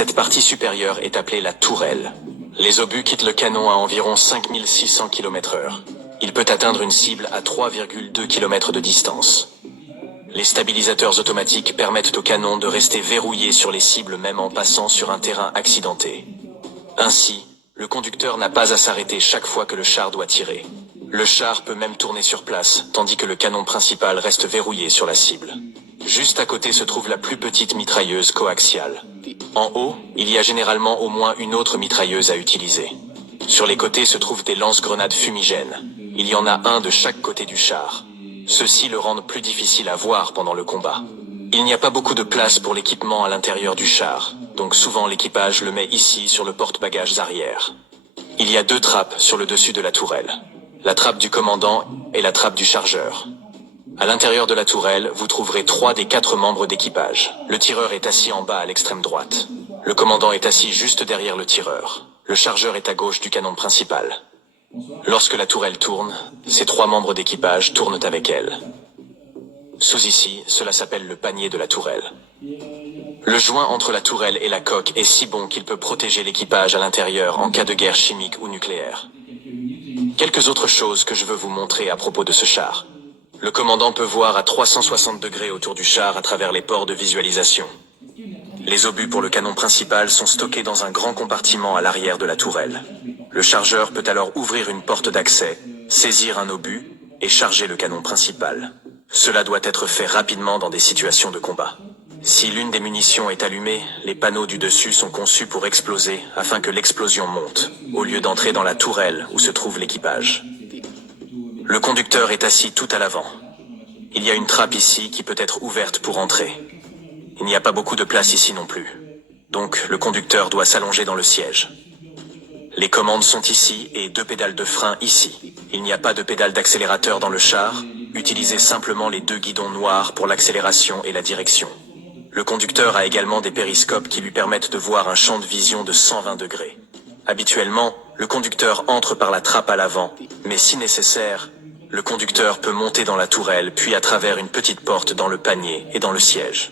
Cette partie supérieure est appelée la tourelle. Les obus quittent le canon à environ 5600 km/h. Il peut atteindre une cible à 3,2 km de distance. Les stabilisateurs automatiques permettent au canon de rester verrouillé sur les cibles même en passant sur un terrain accidenté. Ainsi, le conducteur n'a pas à s'arrêter chaque fois que le char doit tirer. Le char peut même tourner sur place, tandis que le canon principal reste verrouillé sur la cible. Juste à côté se trouve la plus petite mitrailleuse coaxiale. En haut, il y a généralement au moins une autre mitrailleuse à utiliser. Sur les côtés se trouvent des lance-grenades fumigènes. Il y en a un de chaque côté du char. Ceux-ci le rendent plus difficile à voir pendant le combat. Il n'y a pas beaucoup de place pour l'équipement à l'intérieur du char, donc souvent l'équipage le met ici sur le porte-bagages arrière. Il y a 2 trappes sur le dessus de la tourelle. La trappe du commandant et la trappe du chargeur. À l'intérieur de la tourelle, vous trouverez 3 des 4 membres d'équipage. Le tireur est assis en bas à l'extrême droite. Le commandant est assis juste derrière le tireur. Le chargeur est à gauche du canon principal. Lorsque la tourelle tourne, ces 3 membres d'équipage tournent avec elle. Sous ici, cela s'appelle le panier de la tourelle. Le joint entre la tourelle et la coque est si bon qu'il peut protéger l'équipage à l'intérieur en cas de guerre chimique ou nucléaire. Quelques autres choses que je veux vous montrer à propos de ce char. Le commandant peut voir à 360 degrés autour du char à travers les ports de visualisation. Les obus pour le canon principal sont stockés dans un grand compartiment à l'arrière de la tourelle. Le chargeur peut alors ouvrir une porte d'accès, saisir un obus et charger le canon principal. Cela doit être fait rapidement dans des situations de combat. Si l'une des munitions est allumée, les panneaux du dessus sont conçus pour exploser afin que l'explosion monte, au lieu d'entrer dans la tourelle où se trouve l'équipage. Le conducteur est assis tout à l'avant. Il y a une trappe ici qui peut être ouverte pour entrer. Il n'y a pas beaucoup de place ici non plus. Donc, le conducteur doit s'allonger dans le siège. Les commandes sont ici et 2 pédales de frein ici. Il n'y a pas de pédale d'accélérateur dans le char. Utilisez simplement les 2 guidons noirs pour l'accélération et la direction. Le conducteur a également des périscopes qui lui permettent de voir un champ de vision de 120 degrés. Habituellement, le conducteur entre par la trappe à l'avant, mais si nécessaire, le conducteur peut monter dans la tourelle puis à travers une petite porte dans le panier et dans le siège.